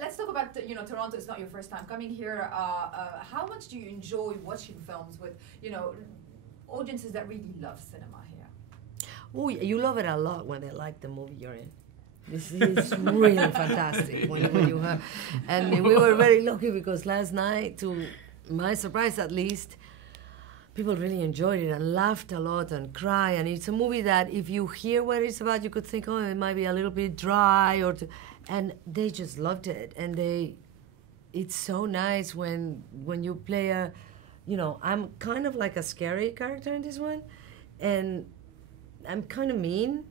Let's talk about, Toronto. It's not your first time coming here. How much do you enjoy watching films with, audiences that really love cinema here? Oh, you love it a lot when they like the movie you're in. This is really fantastic when you have. And we were very lucky because last night, to my surprise at least, people really enjoyed it and laughed a lot and cried. And it's a movie that if you hear what it's about, you could think, oh, it might be a little bit dry, and they just loved it. And it's so nice when you play I'm kind of like a scary character in this one, and I'm kind of mean,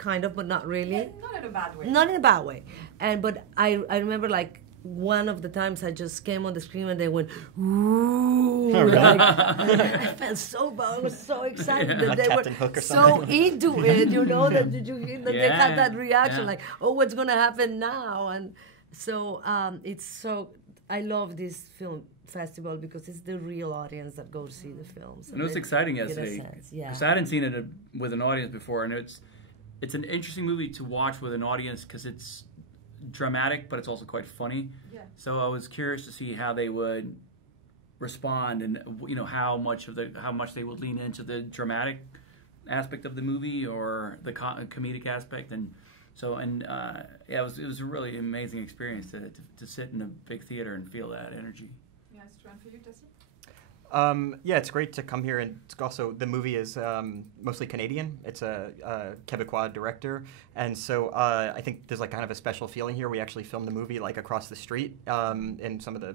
but not really. Yeah, not in a bad way. Not in a bad way. But I remember like one of the times I just came on the screen and they went, ooh. Oh, really? I felt so bad. I was so excited that like they Captain were Hook or so something. into it, that they had that reaction like, oh, what's going to happen now? And so I love this film festival because it's the real audience that goes to see the films. And it was exciting yesterday because I hadn't seen it with an audience before, and it's an interesting movie to watch with an audience because it's dramatic, but it's also quite funny. Yeah. So I was curious to see how they would respond, and how much they would lean into the dramatic aspect of the movie or the comedic aspect, and it was a really amazing experience to sit in a big theater and feel that energy. Yes, Joanne, for you, Tessie? Yeah, it's great to come here, and it's also the movie is mostly Canadian. It's a Quebecois director, and so I think there's like kind of a special feeling here. We actually filmed the movie like across the street in some of the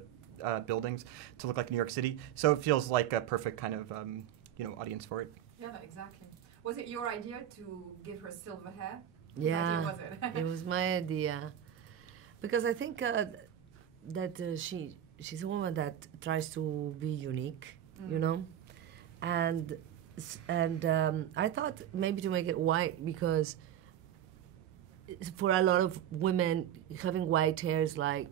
buildings to look like New York City. So it feels like a perfect kind of audience for it. Yeah, no, exactly. Was it your idea to give her silver hair? Yeah, What idea was it? It was my idea, because I think that she's a woman that tries to be unique, and I thought maybe to make it white, because for a lot of women having white hair is like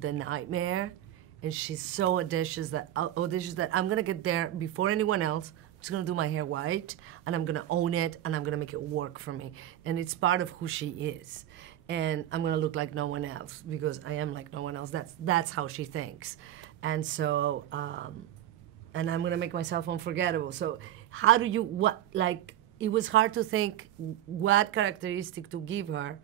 the nightmare, and she's so audacious that I'm gonna get there before anyone else. I'm just gonna do my hair white, and I'm gonna own it, and I'm gonna make it work for me, and it's part of who she is. And I'm gonna look like no one else because I am like no one else. That's how she thinks, and so and I'm gonna make myself unforgettable. So it was hard to think what characteristic to give her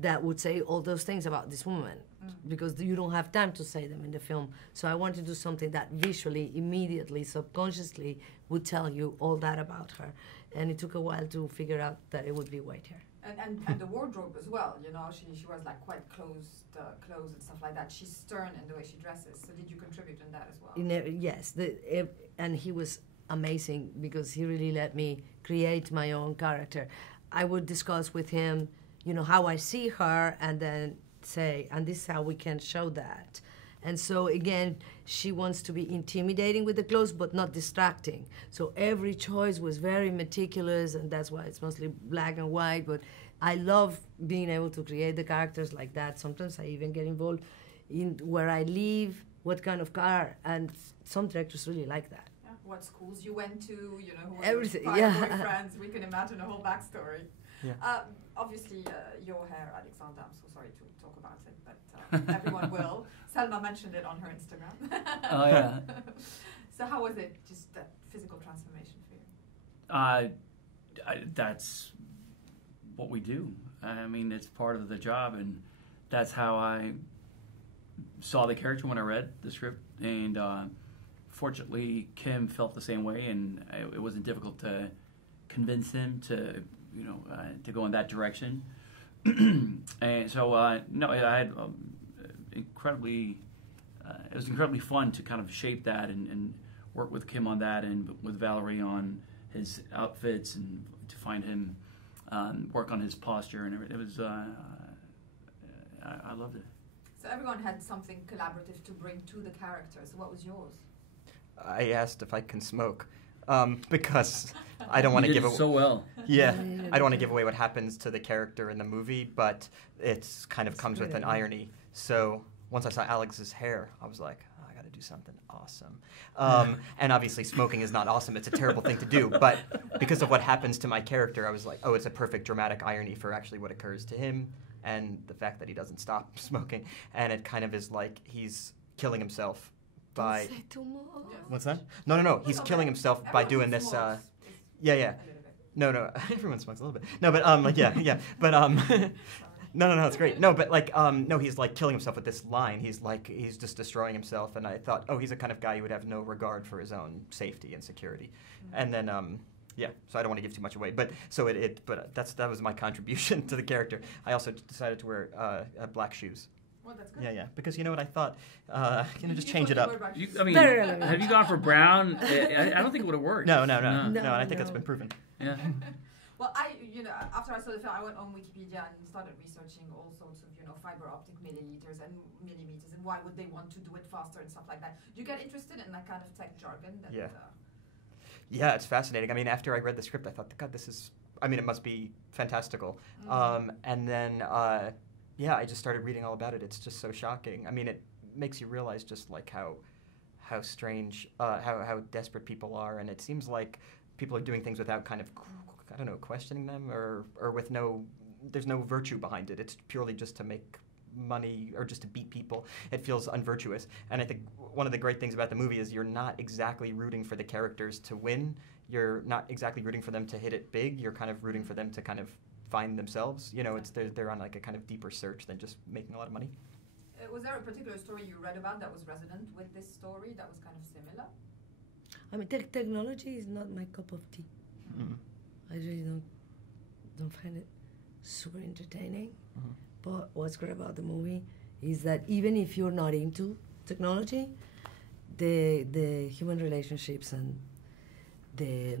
that would say all those things about this woman, because you don't have time to say them in the film. So I wanted to do something that visually, immediately, subconsciously would tell you all that about her, and it took a while to figure out that it would be white hair. And the wardrobe as well, she wears like quite closed clothes and stuff like that. She's stern in the way she dresses. So did you contribute in that as well? Yes, and he was amazing because he really let me create my own character. I would discuss with him, how I see her, and then say, and this is how we can show that. And so again, she wants to be intimidating with the clothes, but not distracting. So every choice was very meticulous, and that's why it's mostly black and white. But I love being able to create the characters like that. Sometimes I even get involved in where I live, what kind of car, and some directors really like that. Yeah. What schools you went to, who were everything, your boyfriends. We can imagine a whole backstory. Yeah. Obviously, your hair, Alexander, I'm so sorry to talk about it, but everyone will. Selma mentioned it on her Instagram. Oh, yeah. So how was it, just that physical transformation for you? That's what we do. I mean, it's part of the job, and that's how I saw the character when I read the script. And fortunately, Kim felt the same way, and it wasn't difficult to convince him to go in that direction. And so, I had incredibly, it was incredibly fun to kind of shape that and work with Kim on that, and with Valerie on his outfits, and to find him work on his posture and everything. It was, I loved it. So everyone had something collaborative to bring to the character. So what was yours? I asked if I can smoke. Because I don't want to give away. So well. Yeah, I don't want to give away what happens to the character in the movie, but it's kind of comes with an irony. So once I saw Alex's hair, I was like, oh, I got to do something awesome. And obviously, smoking is not awesome; it's a terrible thing to do. But because of what happens to my character, I was like, oh, it's a perfect dramatic irony for actually what occurs to him. and the fact that he doesn't stop smoking, and it kind of is like he's killing himself by. Don't say too much. What's that? No. He's killing himself by doing this. Yeah. No. Everyone smokes a little bit. No, but yeah. But No, it's great. No, but no, he's like killing himself with this line. He's just destroying himself. And I thought, oh, he's the kind of guy who would have no regard for his own safety and security. Mm-hmm. And then, yeah, so I don't want to give too much away. But so that was my contribution to the character. I also decided to wear black shoes. Well, that's good. Yeah, because you know what I thought? Just change it up. Have you gone for brown? I don't think it would have worked. No, and I think that's been proven. Yeah. Well, after I saw the film, I went on Wikipedia and started researching all sorts of, fiber optic millimeters, and why would they want to do it faster and stuff like that. Do you get interested in that kind of tech jargon? Yeah. Yeah, it's fascinating. I mean, after I read the script, I thought, God, it must be fantastical. Mm-hmm. And then, I just started reading all about it. It's just so shocking. I mean, it makes you realize just like how strange, how desperate people are, and it seems like people are doing things without kind of, I don't know, questioning them or with there's no virtue behind it. It's purely just to make money or just to beat people. It feels unvirtuous. And I think one of the great things about the movie is you're not exactly rooting for the characters to win. You're not exactly rooting for them to hit it big. You're kind of rooting for them to kind of find themselves. They're on like a kind of deeper search than just making a lot of money. Was there a particular story you read about that was resonant with this story that was kind of similar? I mean, technology is not my cup of tea. Mm-hmm. I really don't find it super entertaining. Mm-hmm. But what's great about the movie is that even if you're not into technology, the human relationships and the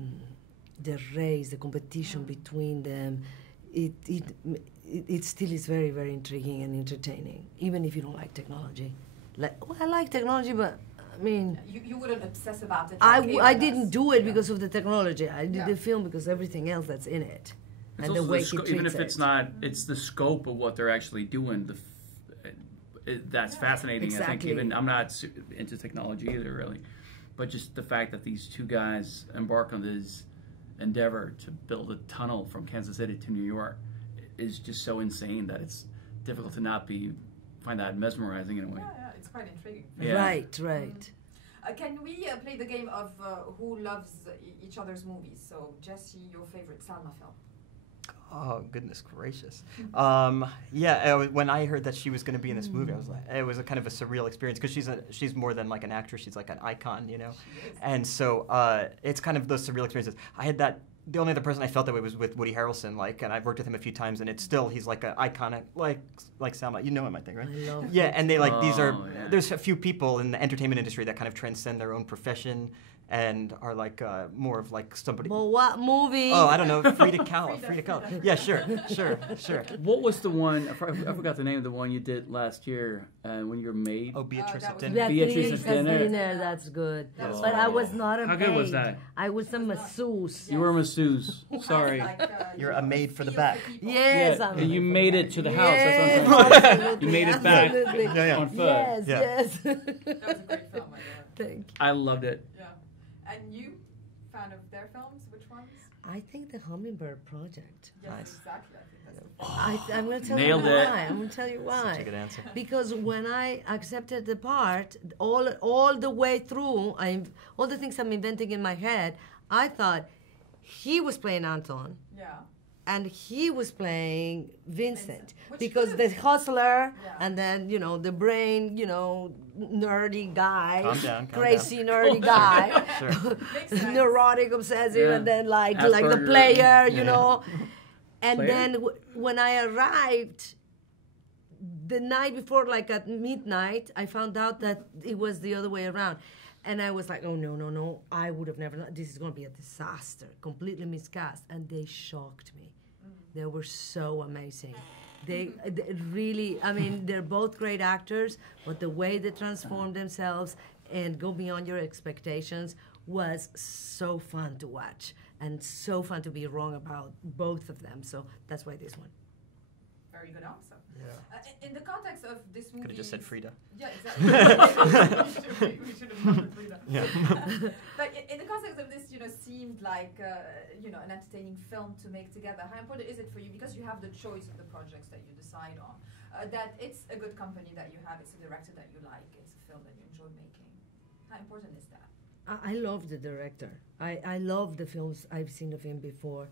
race, the competition between them, it still is very, very intriguing and entertaining, even if you don't like technology. I like technology, but I mean... You wouldn't obsess about it. I didn't do it because of the technology. I did the film because of everything else that's in it. It's and the way even if it's not, it's the scope of what they're actually doing. That's fascinating. Exactly. I think even I'm not into technology either, really, but just the fact that these two guys embark on this endeavor to build a tunnel from Kansas City to New York is just so insane that it's difficult to not find that mesmerizing in a way. Yeah, it's quite intriguing. Yeah. Right. Mm-hmm. Can we play the game of who loves each other's movies? So, Jesse, your favorite Salma film? Oh, goodness gracious. When I heard that she was going to be in this movie, I was like, it was a kind of a surreal experience because she's more than like an actress. She's like an icon, And so it's kind of those surreal experiences. I had that. The only other person I felt that way was with Woody Harrelson, and I've worked with him a few times, and he's like an iconic, like Salma. You know him, I think, right? I love yeah, and they there's a few people in the entertainment industry that kind of transcend their own profession and are like more of like somebody. Well, what movie? Oh, I don't know, Frida Kahlo. Yeah, sure. What was the one? I forgot the name of the one you did last year when you were maid. Oh, Beatrice at Dinner. Beatrice at Dinner. That's good. But I was not a maid. How good was that? I was a masseuse. You were a masseuse. Sorry. You're a maid for the back. Yes, yeah, and you made it to the house. That's what I'm saying. You made it back on foot. Yes. That was a great film, my God. Thank you. I loved it. Yeah. And you, fan of their films? Which ones? I think the Hummingbird Project. Yes, nice. Exactly. I think that's I'm going to tell you Nailed it. why. I'm going to tell you why. Such a good answer. Because when I accepted the part, all the way through, all the things I'm inventing in my head, I thought he was playing Anton. Yeah. And he was playing Vincent. Because the hustler, and then, the brain, nerdy guy, crazy nerdy guy, neurotic, obsessive, and then like the player, And then when I arrived, the night before, like at midnight, I found out that it was the other way around. And I was like, oh, no, I would have never, this is going to be a disaster, completely miscast. And they shocked me. They were so amazing. They really, they're both great actors, but the way they transform themselves and go beyond your expectations was so fun to watch and so fun to be wrong about both of them. So that's why this one. Very good answer. Yeah. In the context of this movie... Could have just said Frida. Yeah, exactly. we should have done Frida. Yeah. But in the context of this, seemed like an entertaining film to make together. How important is it for you, because you have the choice of the projects that you decide on, that it's a good company that you have, it's a director that you like, it's a film that you enjoy making? How important is that? I love the director. I love the films I've seen of him before.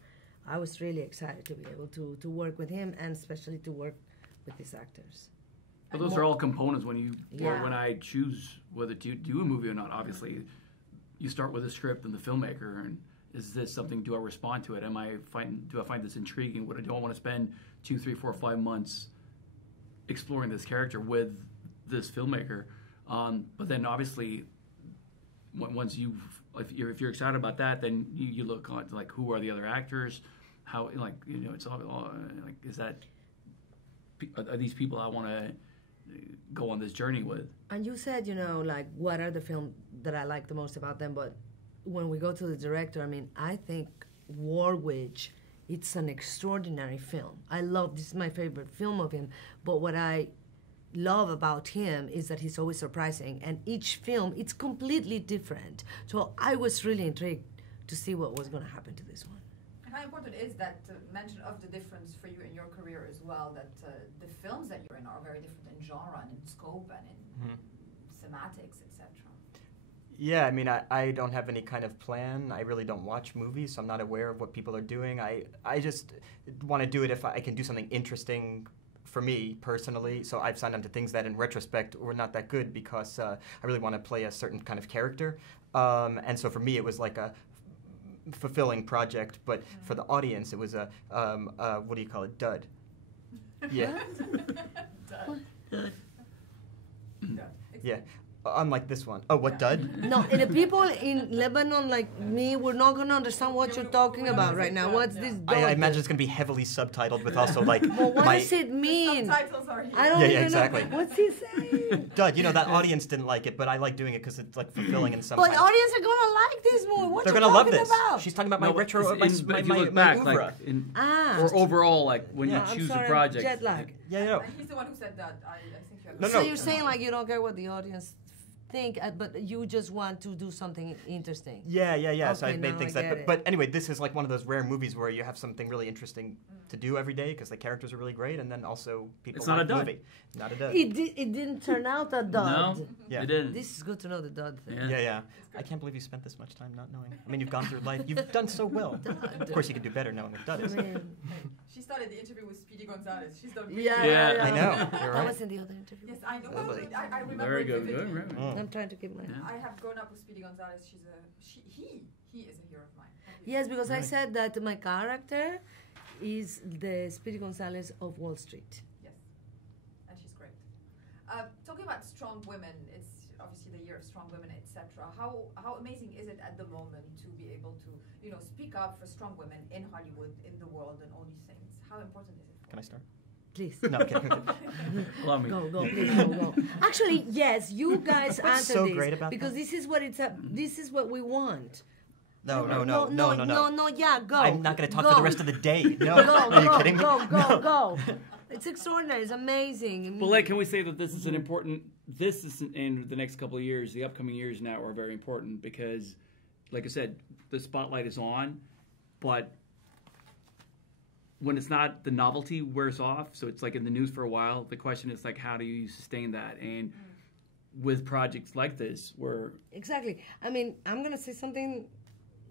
I was really excited to be able to work with him, and especially to work with these actors. But those are all components when you Yeah. when I choose whether to do a movie or not. Obviously, you start with the script and the filmmaker, and is this something? Do I respond to it? Do I find this intriguing? Do I want to spend 2, 3, 4, 5 months exploring this character with this filmmaker? But then obviously, once if you're excited about that, then you look on like who are the other actors, how it's all like are these people I want to go on this journey with. And you said, like, what are the films that I like the most about them? But when we go to the director, I think War Witch, it's an extraordinary film. I love, this is my favorite film of him. But what I love about him is that he's always surprising. And each film, it's completely different. So I was really intrigued to see what was going to happen to this one. How important is that mention of the difference for you in your career as well, that the films that you're in are very different in genre and in scope and in thematics, etc.? Yeah, I don't have any kind of plan. I really don't watch movies, so I'm not aware of what people are doing. I just want to do it if I can do something interesting for me personally. So I've signed on to things that in retrospect were not that good, because I really want to play a certain kind of character. And so for me it was like a fulfilling project, but for the audience it was a what do you call it, dud. Yeah. Dud. Yeah, unlike this one. Oh, what, dud? No, and the people in Lebanon like me, we're not going to understand what you're talking about right now. What's this dud? I imagine it's going to be heavily subtitled with also like Well, what does it mean? Subtitles are here. I don't Yeah, even exactly. know. What's he saying? dud. That audience didn't like it, but I like doing it because it's like fulfilling in some But kind. audience are going to like this movie. What They're you going to love talking this. about? She's talking about my No, retro, but if you look my back, oeuvre. like Ah. or overall, like when Yeah. you I'm choose sorry, a project. jet lag. Yeah. And he's the one who said that. I think you have No, So no. you're saying like you don't care what the audience think, but you just want to do something interesting. Yeah. So Okay, I've made now things I that, get it. but anyway, this is like one of those rare movies where you have something really interesting to do every day because the characters are really great, and then also people It's not like a the dud. movie. Not a dud. It didn't turn out a dud. No, Yeah. it didn't. This is good to know the dud thing. Yeah. Yeah. I can't believe you spent this much time not knowing. You've gone through life. You've done so well. Of course, you could do better knowing what dud is. She started the interview with Speedy Gonzalez. She's done Yeah. I know. You're That right. was in the other interview. Yes, I know. Lovely. I remember Very it good. vividly. Good. Right. I'm trying to keep my... Yeah. I have grown up with Speedy Gonzalez. He is a hero of mine. Yes, because I Right. said that my character is the Speedy Gonzalez of Wall Street. Yes, and she's great. Talking about strong women, it's obviously the year of strong women, etc. How amazing is it at the moment to be able to speak up for strong women in Hollywood, in the world, and all these things? How important is it? Can I start? Please. No, okay. Allow me. Go, please, go. Actually, yes, you guys What's answer so this great about because that? this is what this is what we want. No. Yeah, go. I'm not going to talk for the rest of the day. No. Go, Are you kidding me? Go. It's extraordinary. It's amazing. But like, can we say that this is an important? This is in the next couple of years. The upcoming years now are very important because, like I said, the spotlight is on, but when it's not, the novelty wears off. So it's like in the news for a while. The question is like, how do you sustain that? And with projects like this, where Exactly. I'm going to say something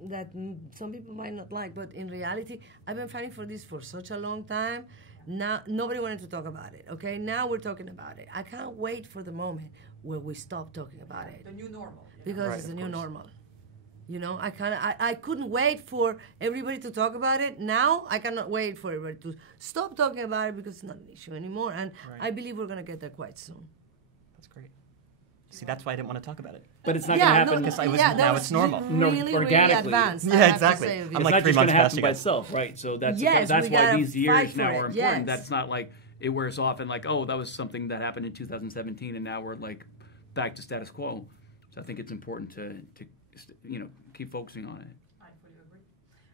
that some people might not like, but in reality, I've been fighting for this for such a long time. Now, nobody wanted to talk about it, okay? Now we're talking about it. I can't wait for the moment where we stop talking about it. The new normal. Because Right, it's the of new course. normal. I couldn't wait for everybody to talk about it. Now I cannot wait for everybody to stop talking about it because it's not an issue anymore. And Right. I believe we're going to get there quite soon. That's great. See, that's why I didn't want to talk about it. but it's not going to happen. Because I was- that now was it's normal. Really, organically. really advanced. I Yeah, have to exactly. say of I'm you. It's like not 3 just months going to past happen you by guys. itself, right? So that's Yes, that's we why gotta these years fight now for are it, important. yes. That's not like it wears off and like, oh, that was something that happened in 2017, and now we're like back to status quo. So I think it's important to keep focusing on it. I fully agree.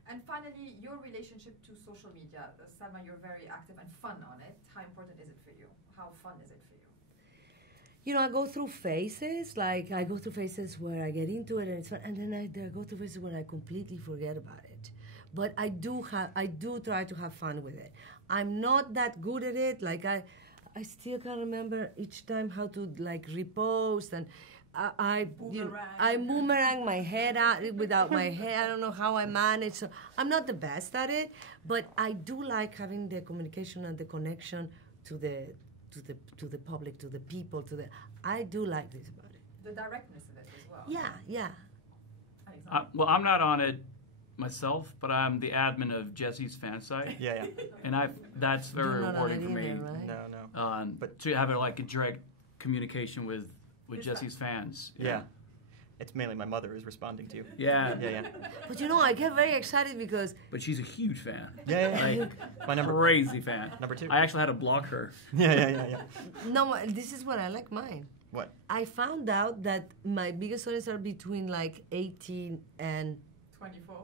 And finally, your relationship to social media. Salma, you're very active and fun on it. How important is it for you? How fun is it for you? I go through phases. Like I go through phases where I get into it and it's fun, and then I go through phases where I completely forget about it. But I do try to have fun with it. I'm not that good at it. Like I still can't remember each time how to like repost, and I boomerang my head out without my hair. I don't know how I manage. So I'm not the best at it, but I do like having the communication and the connection to the public, to the people, I do like this about it. The directness of it as well. Yeah. Well, I'm not on it myself, but I'm the admin of Jesse's fan site. Yeah. And that's very rewarding for me. Either, right? No. But to have a direct communication with Jesse's fans. Yeah. It's mainly my mother who's responding to you. Yeah. But I get very excited because... But she's a huge fan. Yeah. My crazy fan. Number 2. I actually had to block her. Yeah. No, this is what I like mine. What? I found out that my biggest audience are between like 18 and... 24.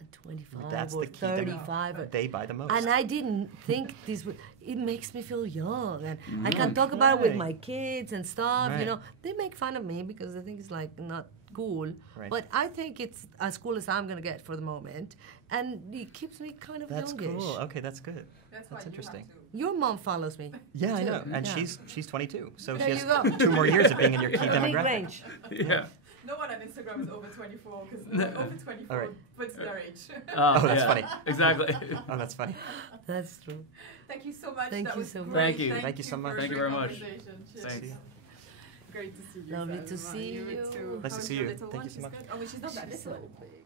And 25 That's or the key 35. They buy the most. And I didn't think this would... It makes me feel young. And I can talk about it with my kids and stuff, Right. They make fun of me because they think it's like not cool. Right. But I think it's as cool as I'm going to get for the moment. And it keeps me kind of That's youngish. cool. Okay, that's good. That's interesting. Your mom follows me. Yeah, I too. know. And Yeah. she's 22. So There she you has go. 2 more years of being in your key Big demographic. range. Yeah. No one on Instagram is over 24 because over 24 All right. puts their age. Oh, that's funny. Exactly. Oh, that's funny. That's true. Thank you so much. Thank that you was so much. great. Thank you. Thank you so much. for Thank you the very much. conversation. Cheers. Thanks. Great to see you. Lovely to Salma. see you. Too. Nice to How's see your you. little Thank one? you so She's much. good? Oh, she's not that She's little. so big.